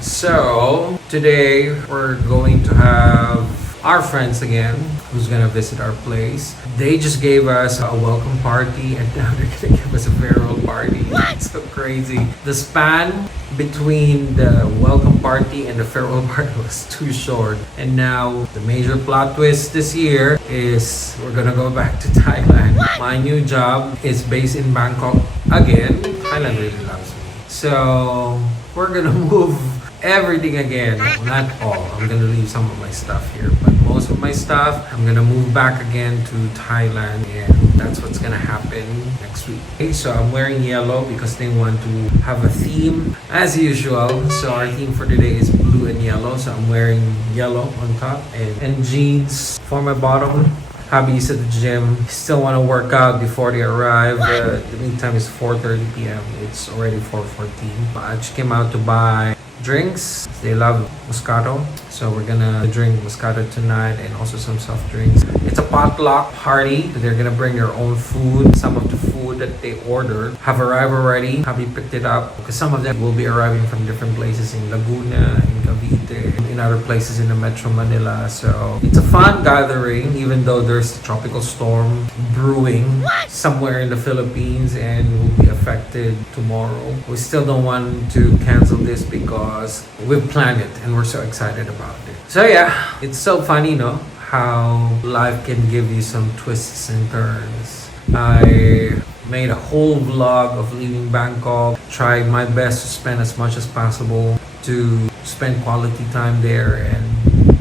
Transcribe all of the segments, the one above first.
So, today we're going to have our friends again who's gonna visit our place. They just gave us a welcome party and now they're gonna give us a farewell party. It's so crazy. The span between the welcome party and the farewell party was too short. And now the major plot twist this year is we're gonna go back to Thailand. My new job is based in Bangkok again. Thailand really loves me. So we're gonna move everything again. Not all. I'm gonna leave some of my stuff here, but most of my stuff I'm gonna move back again to Thailand, and that's what's gonna happen next week. Okay, so I'm wearing yellow because they want to have a theme as usual. So our theme for today is blue and yellow. So I'm wearing yellow on top and jeans for my bottom. Hubby's at the gym. Still want to work out before they arrive. The meantime is 4:30 p.m. It's already 4:14. I just came out to buy drinks. They love Moscato, so we're gonna drink Moscato tonight and also some soft drinks. It's a potluck party. They're gonna bring their own food. Some of the food that they ordered have arrived already. Hubby picked it up because some of them will be arriving from different places in Laguna, in Cavite, in other places in the Metro Manila. So it's a fun gathering, even though there's a tropical storm brewing somewhere in the Philippines and will be affected tomorrow. We still don't want to cancel this because we've planned it and we're so excited about it. So yeah, it's so funny, no? How life can give you some twists and turns. I made a whole vlog of leaving Bangkok, tried my best to spend as much as possible to spend quality time there and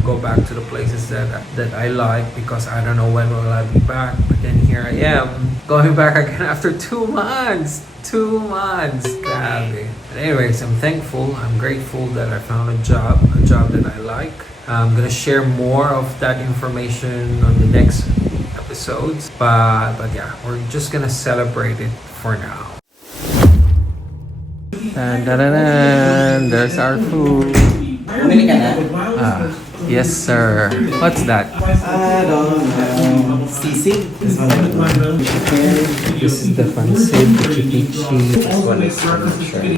go back to the places that I like, because I don't know when will I be back. But then here I am going back again after 2 months. 2 months. Grabe. But anyways, I'm thankful. I'm grateful that I found a job that I like. I'm gonna share more of that information on the next episodes. But yeah, we're just gonna celebrate it for now. Dun, dun, dun, dun. There's our food. Bumili ka na? Yes, sir. What's that? Sisig. This is the pancit, pichi. This one is sure.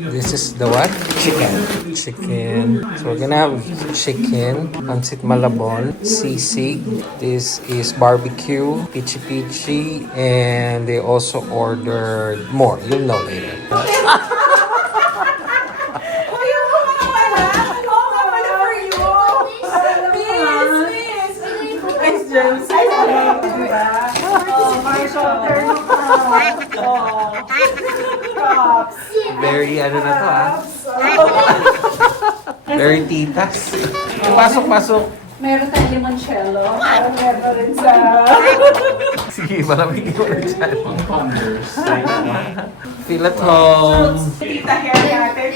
This is the what? Chicken. Chicken. So we're gonna have chicken, pancit malabon, sisig. This is barbecue, pichi pichi, and they also ordered more. You'll know later. Very ano na to Very titas. Pasok, pasok. Meron tayong limoncello. Meron rin sa... Sige, malamig yung order dyan. Feel at home. Tita hair natin.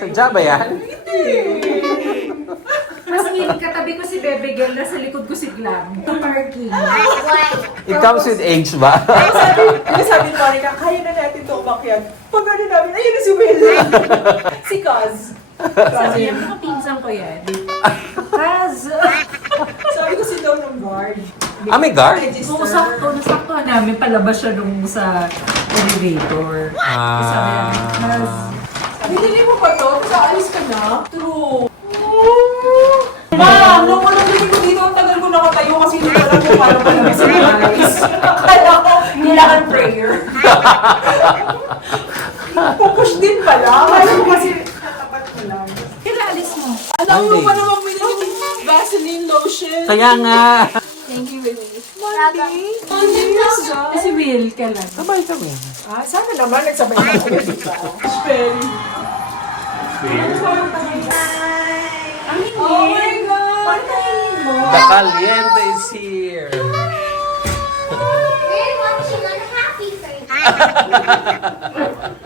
Sadya ba yan? Mas katabi ko si Bebe Gel, nasa likod ko si Glam. Parking. It comes with age ba? Sabi ni Monica, kaya na natin ito umakyat. Pag ano namin, ayun na si Will. Si Kaz. Sabi niya, mga pinsan ko yan. Kaz! Sabi ko si daw ng guard. May guard? Kung nasaktuhan namin, palabas siya nung sa elevator. Sabi niya, Kaz. Hindi mo ba to? Tapos aalis ka na? True. Ma'am, nung panagdating ko dito, ang tagal ko nakatayo kasi hindi ko alam kung paano pa namin sa guys. Kaya ko, kailangan prayer. Pupush din pala. Kaya ko kasi natapat ko lang. Kilaalis mo. Alam mo pa naman minili ng Vaseline lotion. Kaya nga. Thank you, Willie. Monday? Monday na Si Will ka lang. Sabay kami. Sana naman nagsabay na kayo, di ba? Spell. Oh my God! Patayin mo! The caliente is here. We're watching Unhappy for you.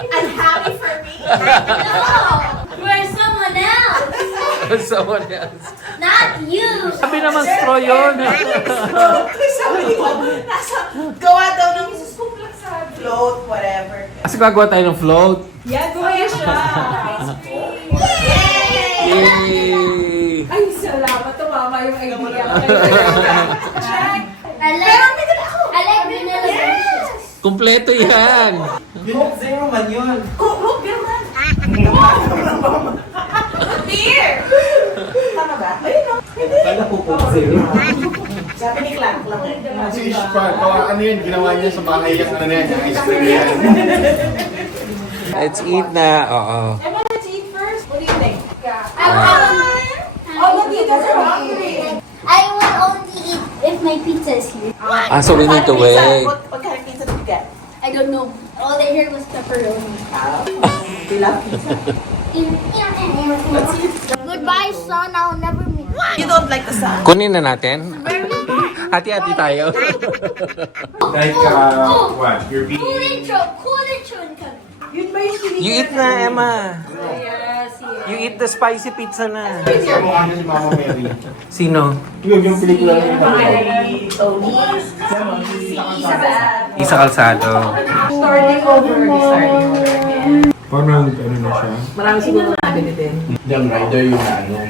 Unhappy for me? No! You're someone else! Someone else. Not you! Sabi naman straw yun. Sabi ko, gawa daw ng float, whatever. Kasi gagawa tayo ng float. Yeah, gawa siya. Yay! Ay, salamat. Tumama yung idea. I like vanilla delicious. Kompleto yan. Coke Zero man yun. Root beer man. Root beer! Tama ba? Ayun no. Kala ko Coke Zero. Sabi ni Clark lang. Si Ishpar, ano yun, ginawa niya sa bahay yung ano na yan, yung ice cream yan. Let's eat na. Oo. Emma, let's eat first. What do you think? I want. Oh, look, you guys are hungry. I will only eat if my pizza is here. Ah, so we need to wait. What kind of pizza did you get? I don't know. All I heard was pepperoni. We love pizza. Goodbye, son. I'll never meet you. You don't like the sun? Kunin na natin. Hati-hati tayo. Like, what? Your beef? Cool intro incoming. Yun ba yung You eat na, Emma. Yes, yes. You eat the spicy pizza na. Kamukha niya si Mama Mary. Sino? Yung pelikula na yun. Tony. Si Isabel. Isa Calzado. Starting over. Starting over again. Parang ano na siya. Marami siguro nabili din. Yung rider yung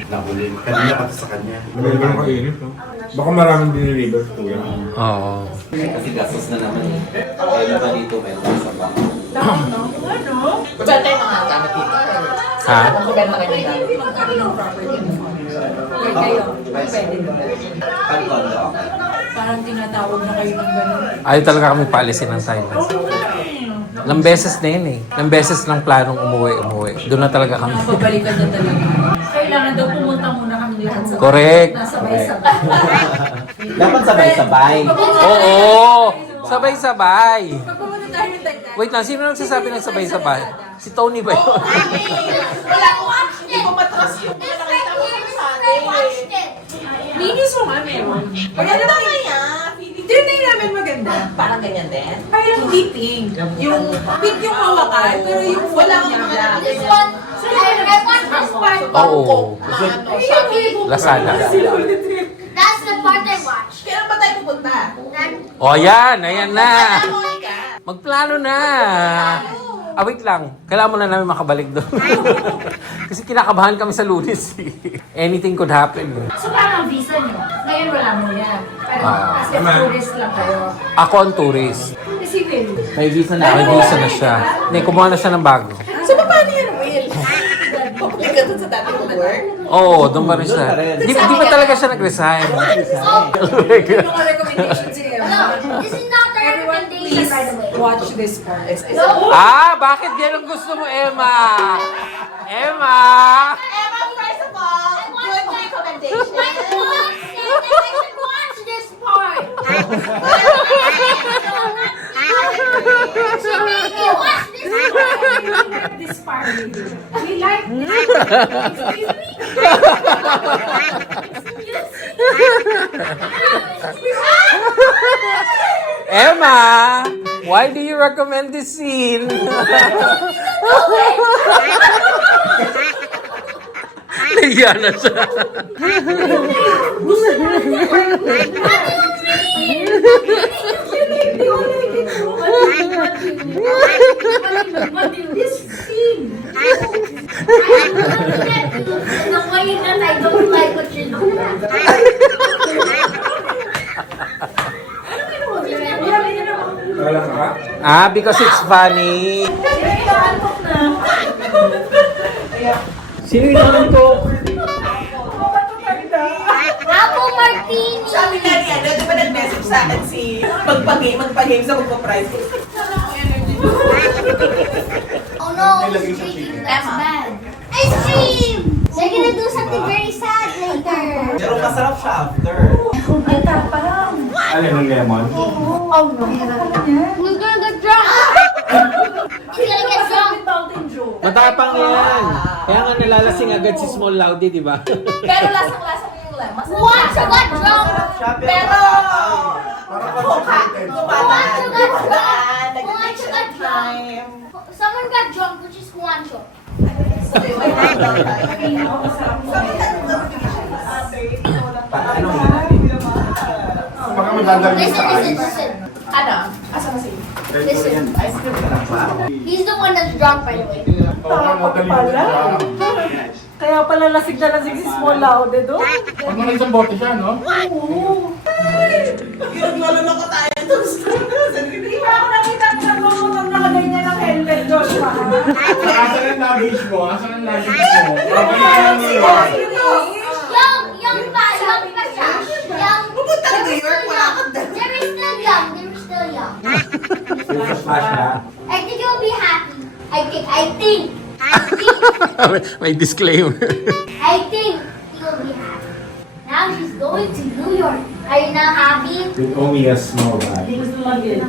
nahuli. Kanina pati sa kanya. Magaling ka kainit, no? Baka maraming diniliver sa kuya. Oo. Kasi gastos na naman eh. Kaya naman dito, may sa bako. Ba't tayo mga gamit dito? Ha? Ang maganda kayo gamit. Magkano ng property mo? Like kayo, pwede ba? Pag-condo. Parang tinatawag na kayo ng gano'n. Ayaw talaga kami paalisin ng silence. Ilang beses na yun eh. Ilang beses ng planong umuwi. Doon na talaga kami. Babalikan na talaga. Kailangan daw pumunta muna kami lahat sa Correct. Nasabay-sabay. Dapat sabay-sabay. Oo! Sabay-sabay. Pag pumunta tayo ng Taytay. Wait lang, sino nagsasabi ng sabay-sabay? Si Tony ba yun? Wala ko. Hindi ko matras yung nakita mo sa atin. Linis mo nga, meron. Maganda kaya. Tinay namin maganda. Parang ganyan din. Parang hindi pink. Yung pink yung hawakan, pero yung Wala wala akong niya. This one, I want this part. Oo. Lasada. That's the part I watch. Kailan ba tayo pupunta? O ayan, ayan na. Monica. Magplano na. Wait lang. Kailangan mo na namin makabalik doon. Kasi kinakabahan kami sa Lunes. Anything could happen. So parang ang visa nyo. Ngayon wala mo yan. Pero kasi tourist lang kayo. Ako ang tourist. Kasi Will. May visa na. May visa na siya. Hindi, kumuha na siya ng bago. So, paano yan, Will? Pupunta ka dun sa dati mo work? Oo, doon pa rin siya. Di ba talaga siya nag-resign? Yung mga recommendation sige. No, this is not the recommendation, by the way. Watch this part. Bakit yan ang gusto mo, Emma? Emma! Emma, first of all, good recommendation. My mom said that I should watch this part. She made me watch this part. This part. We like this. Excuse me? Emma! Why do you recommend this scene? Nahiya na siya. This scene. The way that I don't like what you're doing. Wala ka? Because it's funny. Sino yung ko? Apple martini. Sabi nga ni ano, di ba nag-message sa akin si magpa-game sa magpa-prize. Oh no, it's shaking. That's bad. Ice cream! They're gonna do something very sad later. Pero masarap siya after. Alin ng lemon? Oh no. We're gonna get drunk. He's gonna get drunk. Matapang yan. Kaya nga nalalasing agad si Small Laudy, di ba? Pero lasang-lasang yung lemon. Once I got drunk. Pero, Once I got drunk. nag-teach at time. Someone got drunk, which is Juancho. Paano mo? Baka madadali Listen, sa listen, ice. listen. Ano? Asa na si? Listen. Ice cream ka lang ba? He's the one that's drunk, by the way. Baka madali sa Kaya pala lasig na lasig si Small Laude do. Pag mga isang bote siya, no? Yung lolo ko tayo. Di ba ako nakita ang nagmamutang nakaganyan ng head Asan ang luggage mo? Asan ang luggage mo? Babalikan mo yun. Young pa siya. Pupunta ka New York, wala ka doon. They're still young. I think you'll be happy. I think. May disclaimer. I think you'll be happy. Now she's going to New York. Are you now happy? With only a small bag. Where's the luggage?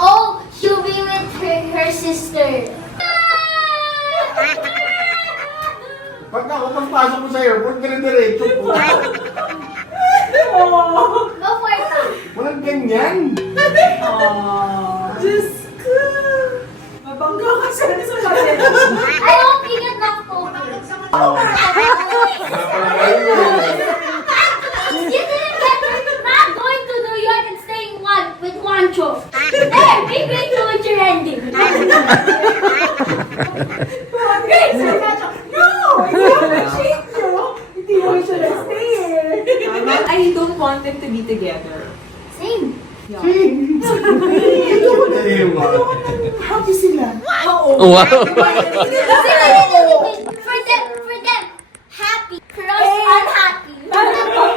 Oh, she'll be with her sister. Pagka pagpasok mo sa airport, dire-diretso po. Go for it. Walang ganyan. Diyos ko. Mabangga ka siya sa luggage. I hope you get that photo. You didn't get not going to New York and staying with Juancho. There, be grateful with your ending. Great! So, no! Hindi ako na-shake nyo. Hindi ako siya na-stay eh. I don't want them to be together. Same. Happy sila. Wow. For them, happy. For us, unhappy.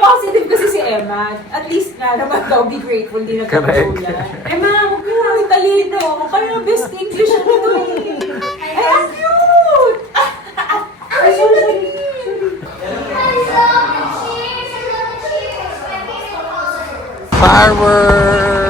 Positive kasi si Emma. At least nga naman daw, be grateful din na Correct. Emma, huwag mo lang talino. Kaya best English na ito eh. Ay, ang cute! Ay, sorry. Fireworks!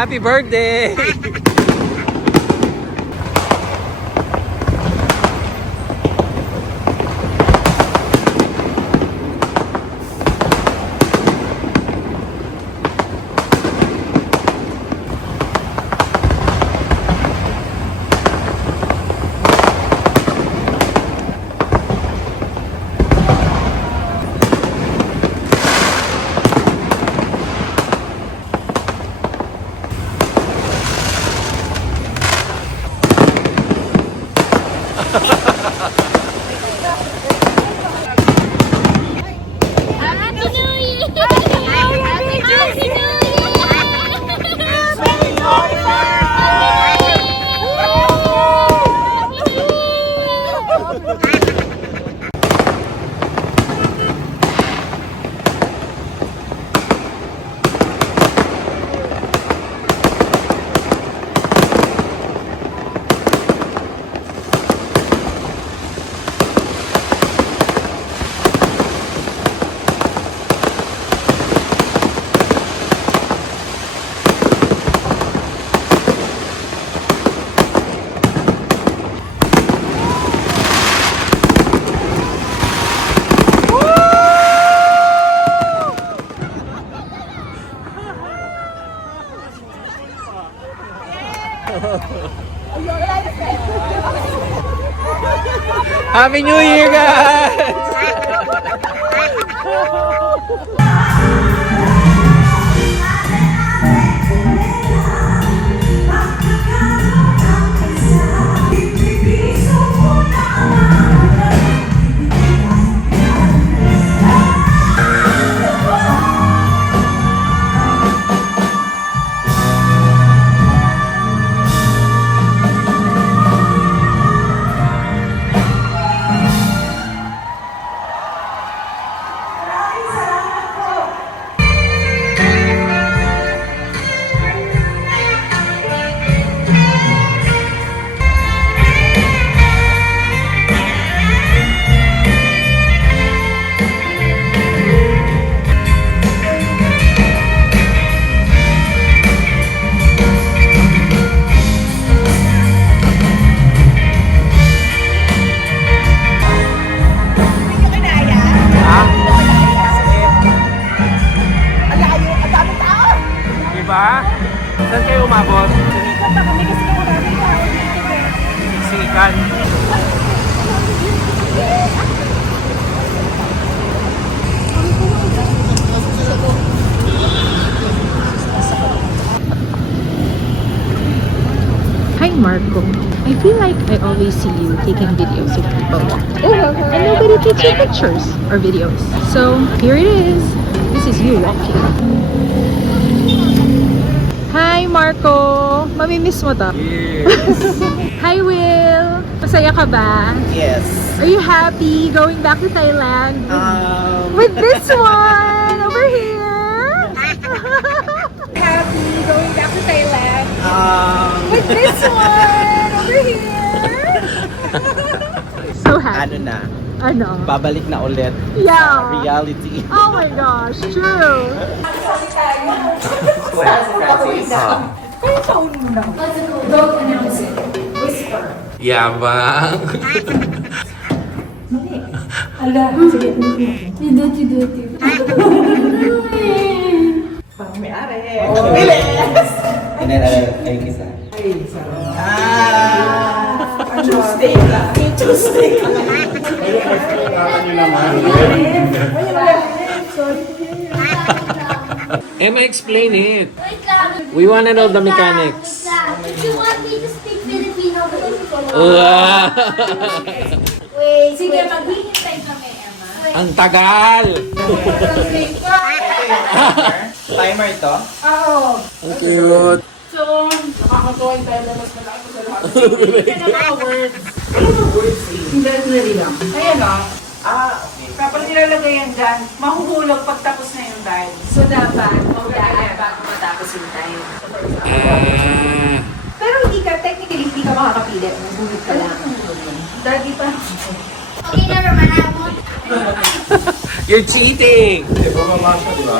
Happy birthday! Happy New Year! Happy New Happy New Year, guys! ba? Saan kayo umabot? Sikat pa kami kasi maraming tao dito eh. Sikat. Hi Marco. I feel like I always see you taking videos of people walking. And nobody takes your pictures or videos. So here it is. This is you walking. Hi Marco. Mamimiss mo to? Hi Will. Masaya ka ba? Yes. Are you happy going back to Thailand? With this one over here? Happy going back to Thailand? With this one over here? So happy. Ano na? Ano? Babalik na ulit Yeah. reality. Oh my gosh, true. Kaya taon mo na. Don't announce it. Whisper. Yabang. Ala, sige. Duty. Parang may are. Ay, kisa. Tuesday ka. Tuesday ka. Ayun, explain nyo naman. Emma, explain it. Wait lang. We wanna know the mechanics. If you want me to speak Filipino, Wow. wait. Sige, maghihintay kami, Emma. Ang tagal. Timer to? Ang cute. So, nakakatuwa yung tayo na mas malaki ko sa lahat. Hindi na mga words. Ano ba words eh? Hindi lang. Ayan o. Kapag nilalagay yan dyan, mahuhulog pag tapos na yung time. So, dapat magdaan bago matapos yung time. Pero technically, hindi ka makakapilit. Magulit ka lang. Dagi pa. Okay, never mind. I won't. You're cheating. Bumaba siya, di ba?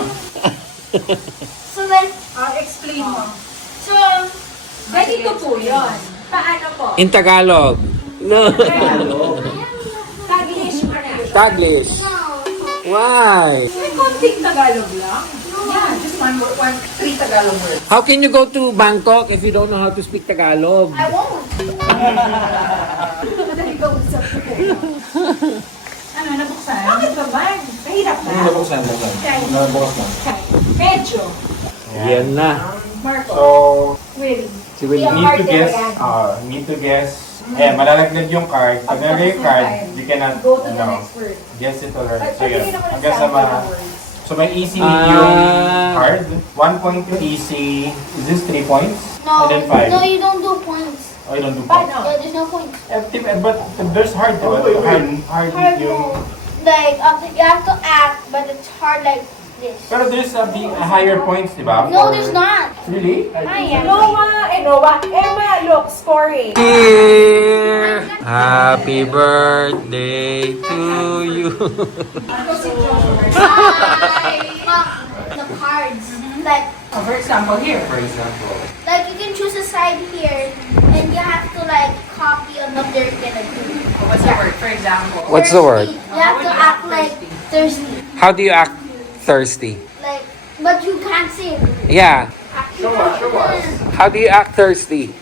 So like, Explain mo. so, Ganito po yun. Paano po? In Tagalog. No. Taglish pa na. Taglish. no. Why? May konting Tagalog lang. Yeah, just three Tagalog words. How can you go to Bangkok if you don't know how to speak Tagalog? I won't. Madali ka usap ko. Ano, nabuksan? Bakit ba ba? Mahirap ba? Nabuksan. Nabukas na. Medyo. Yan na. Marco. So, Will. Si William. need to guess. Malalaglag yung card. Pag nalagay yung card, you cannot, Go to the next word. guess it already. So, Pagpiliin yun. ako ng Hanggang sa sample mga... ng words. So, may easy Ah. yung card. 1 point to easy. Is this 3 points? No, And then 5. no, you don't do points. Oh, you don't do points. Paano? Yeah, there's no points. But there's hard, diba? Hard Hard yung... no. Like, you have to act, but it's hard like this. Pero there's a higher points, diba? No, there's not. Really? Noah. Emma, look, scoring. Here. Happy birthday to you. The cards. Like, For example, here. For example. like you can choose a side here, and you have to like copy on what they're gonna do. What's the word? For example. What's the word? Thirsty. You have to act like thirsty. How do you act thirsty? Like, but you can't say it. Yeah. Show us. How do you act thirsty?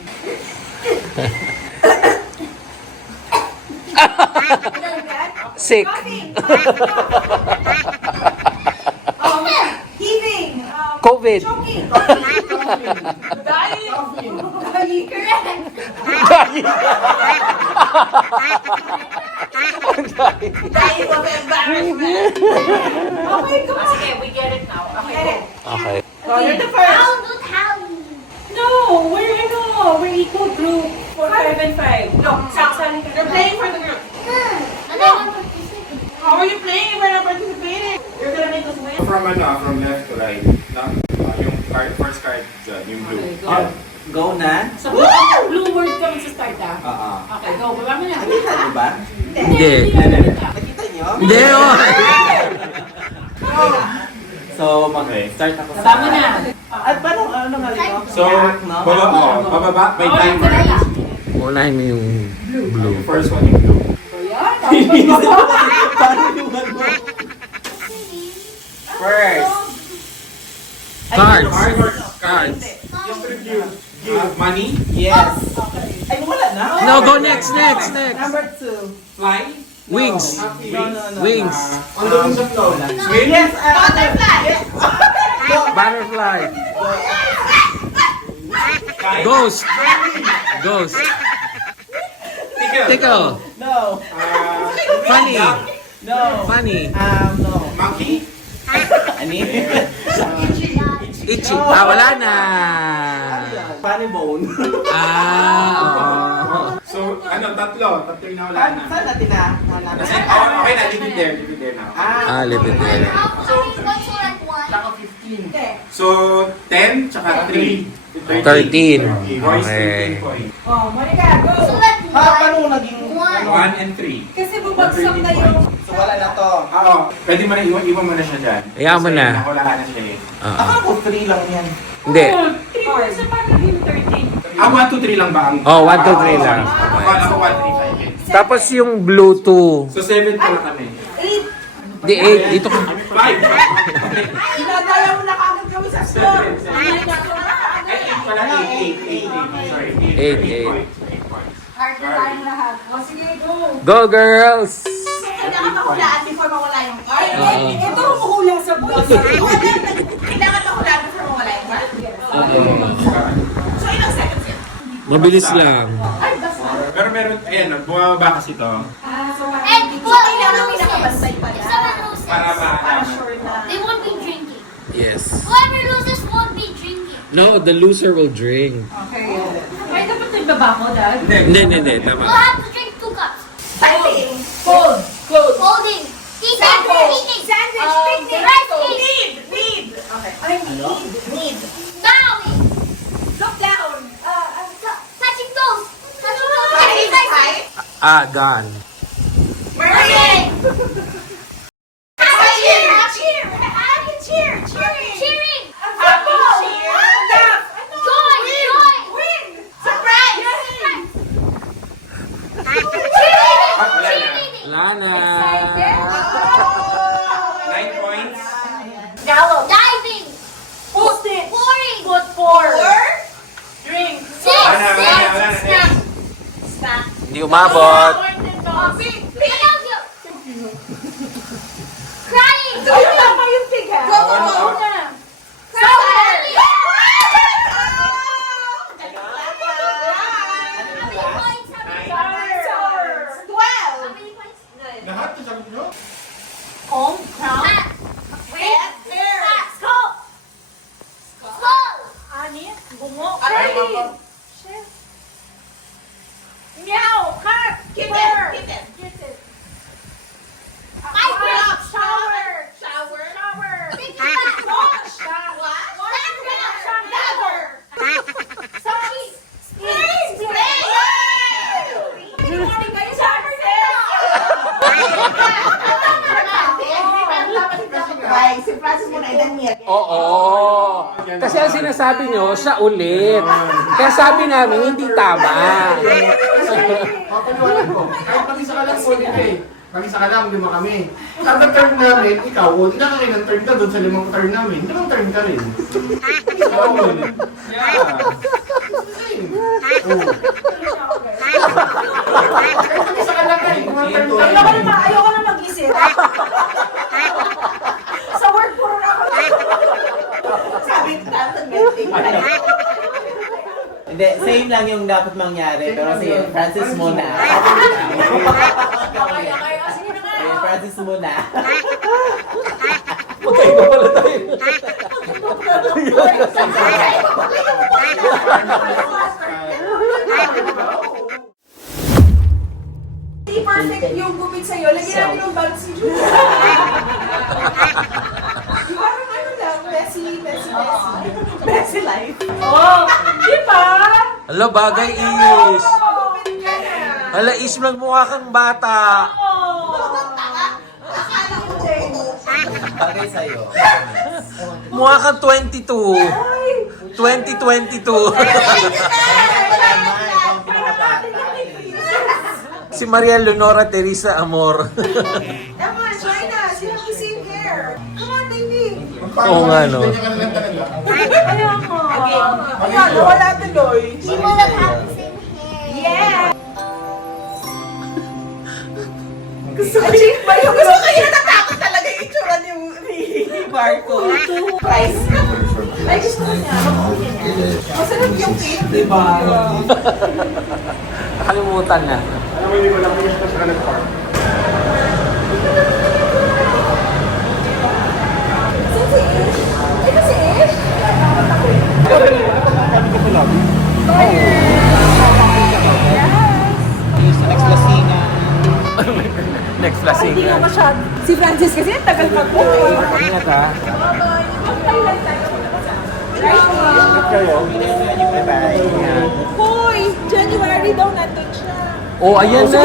Sick. Heaving. COVID. Choking. Dying. Correct. Dying of embarrassment. Okay, come on. Okay, we get it now. Okay, Get it. Okay. Oh, you're the first. How do tally? No, we're equal group. 4, 5, and 5. No, saksali ka. You're playing for the group. And I want to participate. How are you playing? We're not participating. You're gonna make us win. From left to right. Yung card, first card, yung blue. Okay, Go na? So, blue word ka sa start ah. Okay, go. Baba mo na. Nakita niyo ba? Hindi. Nakita niyo? Hindi. So, Okay. mag-start ako sa... Tama na. At paano, ano nga rin? So, bababa, may timer. Unahin mo yung blue. Yung first one yung blue. Paano yung ano? First. Cards. Cards. Money? Yes. Ay, wala na. No, go next. Number 2. Fly? Wings. No. Wings. Yes, butterfly. Butterfly. Ghost. Tickle. No. Funny. No. Funny. No. Monkey? Ani? Itchy. Ah, wala na. Funny bone. Ah, oo. So, tatlo. Tatlo yung nawala na. Saan natin na? Kasi, okay na, leave it there now. Ah, leave it there. What's like one? So, 10, tsaka 3. 13. Boys, Okay. 13 points. Oh, Monica, go! So like Paano one? naging... 1 and 3. Kasi bubagsak na yung... So wala na to. Oo, pwede mo na iwan mo na siya dyan. Hayaan mo Kasi na. Nawala na siya eh. Akala ko 3 lang yan. Hindi. 3 sa paano yung 13? 1, 2, 3 lang ba ang... Oh, 1, 2, 3 lang. Akala ko 1, 3, 5. Tapos yung blue 2. So, 7 pa na kami. 8! Di 8. Dito ka. 5. Dinadaya mo na kagad kami sa store. 8 pala, 8. Sorry, 8. 8 points. Hard na tayong lahat. O sige, go! Go, girls! Kailangan mahulaan before mawala yung card. Ito humuhula sa boss. Kailangan mahulaan before mawala yung card. So ilang seconds yan? Mabilis lang. Ay, basta. Pero meron, ayan, bumababa kasi to. And So kailangan pinakabantay pa if yan. someone loses, Para Para ma... sure na. they won't be drinking. Yes. Whoever loses won't be drinking. No, the loser will drink. Okay. Ay, dapat nagbaba ko, Dad. Hindi. We'll Tama. have to drink 2 cups. Fighting. Fold. Close. Holding. Eating. Eating. Sandwich, picnic. Rice cake. Need. Okay. Ay, Need. Bowing. look down. Touching toes. Touching toes. Fight. Ah, gone. Mermaid. Cheering. Joy. Surprise. Wala na. 9 points. Gallop. Diving. Post-it. Pouring. Drink. Wala na. Snack. Hindi umabot. Pinocchio. Crying. Ay, tama yung pig, ha? Lahat to sabi nyo? Comb. Crown. Head. Hair. Skull. Ani. Bungo. Ay, mapa. Meow. Cat. Kitten. Mic. Shower. Wash. Dagger. Socks. Si Francis mo na ilan niya. Oo. Kasi ang sinasabi nyo, siya ulit. Kaya sabi namin, hindi tama. Papaliwanag ko. Kahit mag-isa ka lang po dito eh. Mag-isa ka lang, 5 kami. Kada turn namin, ikaw, hindi na kayo ng turn ka doon sa 5 turn namin. 5 turn ka rin. Kahit mag-isa ka lang eh. 5 turn ka rin. Ayoko na mag-isip. Sa work, puro na ako. Sabi ko dapat meeting. Hindi, same lang yung dapat mangyari. Pero si Francis muna. Francis muna. Magkaiba pala tayo. Hindi perfect yung gupit sa'yo. Lagyan namin ng bag si Julia. Yung parang ano lang, messy. Messy life. Oh, di ba? Hala, bagay is. Gupit ka na. Hala, is, magmukha kang bata. Akala ko din. Bagay sa'yo. Mukha kang 22. 2022. Si Maria Leonora Teresa Amor. Emma, join us. You have the same hair. Come on, baby. Oo nga, no? Ganyan ka na lang talaga. Ayaw mo. Ayan, wala tuloy. She will have the same hair. Yeah! Gusto kayo natatakot talaga yung itsura ni Marco. Price. Ay, gusto ko niya. Masarap yung cake, di ba? Nakalimutan na. Alam mo, hindi ko lang kaya siya nag-park. Ito si Ish? Next Hindi lasing. nga masyado. Si Francis kasi, tagal pa po. Ingat ha. Hoy! January daw nandun siya. Oh, ayan na!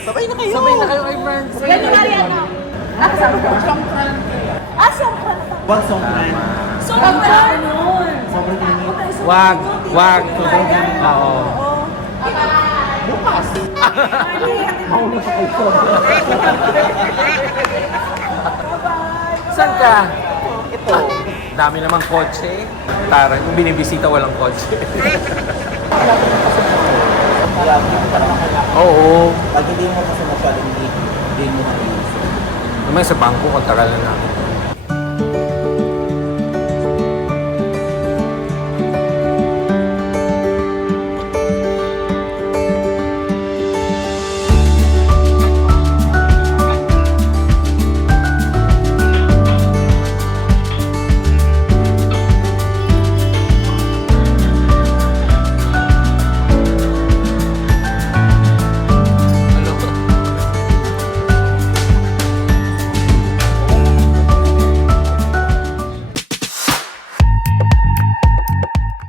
Sabay na kayo. Sabay na kayo kay friends. January ano? Nakasama ko. Songkran. Ah, Songkran. Wag songkran. Songkran nun. Wag, wag. Oo. Saan ka? Ito. Dami namang kotse. Tara, yung binibisita walang kotse. Oo. Pag hindi mo kasi masyadong hindi mo maiisip. Naman sa bangko, kung tagal na namin.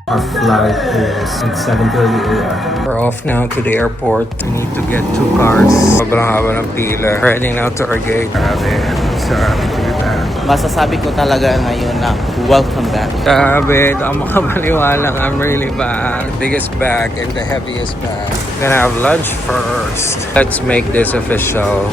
Our flight is at 7:30 a.m. We're off now to the airport. We need to get 2 cars. Sobrang haba ng pila. We're heading now to our gate. Grabe. So happy to be back. Masasabi ko talaga ngayon na welcome back. Grabe. Ang makapaniwalang I'm really back. Biggest bag and the heaviest bag. Gonna have lunch first. Let's make this official.